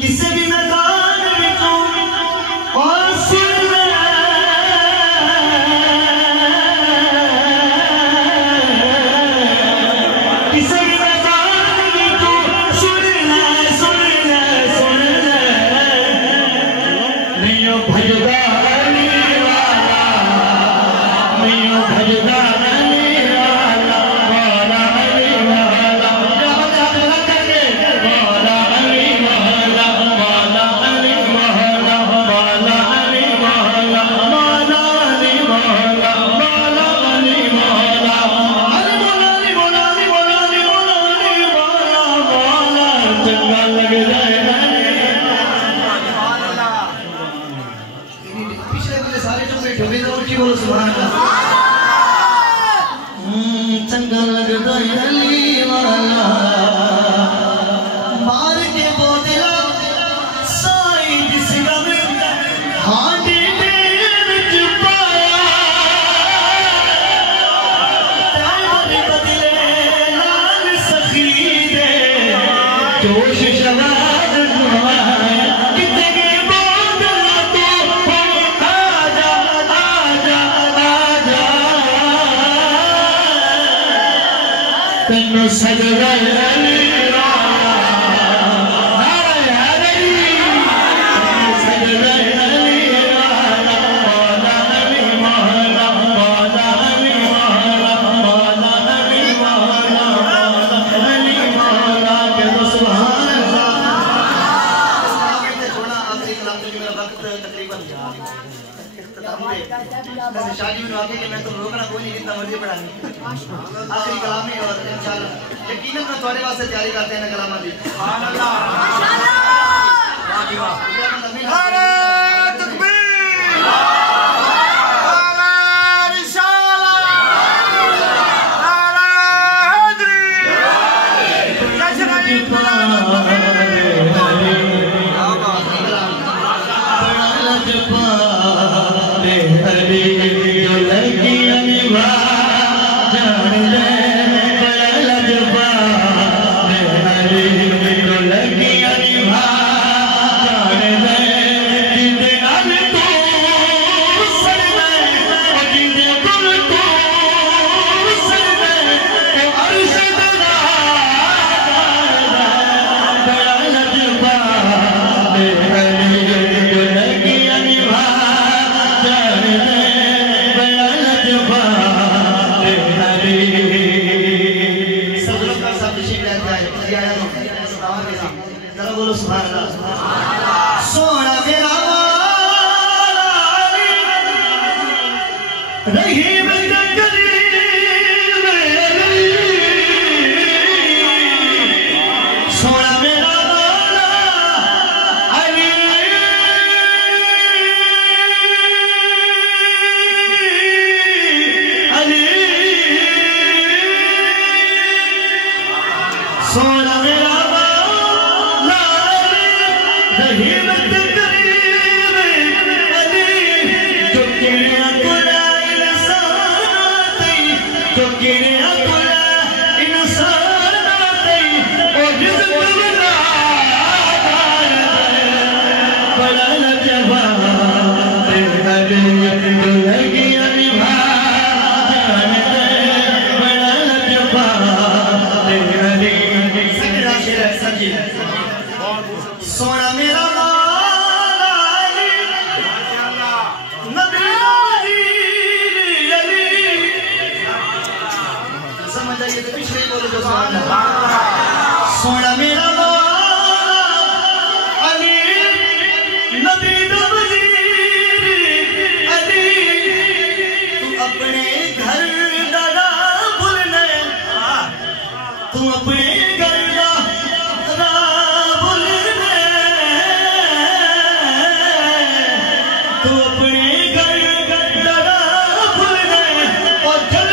किसी भी मैदान में और चंगा लगता है अली वाला मार के बोतला साई जिसका हांडी विच पाया तेरे बदले लाल सखी दे जोश शवाद कितने के बोतला तो आजा आजा आजा तेनू सजदा अली शादी में आके कि मैं तो रोकना कोई नहीं, जितना मर्जी पढ़ानी आखिरी कलाम ही और इंशाल्लाह यकीनन मैं तुम्हारे वास्ते तैयारी करते हैं कलाम दी। सुभान अल्लाह माशाअल्लाह वाह जी वाह। नारे तकबीर नारे रिसाला नारे हैदरी जश्न ईद सोना मेरा रहीम सोना मेरा अली अली सोना मेरा सोना मेरा समझ आइए तो पिछले बोलो जो सोना मेरा अली नबी वजीर अली तू अपने घर दादा भूलने तू अपने घर दादा भूलने तू अपने घर दादा भूलने और जल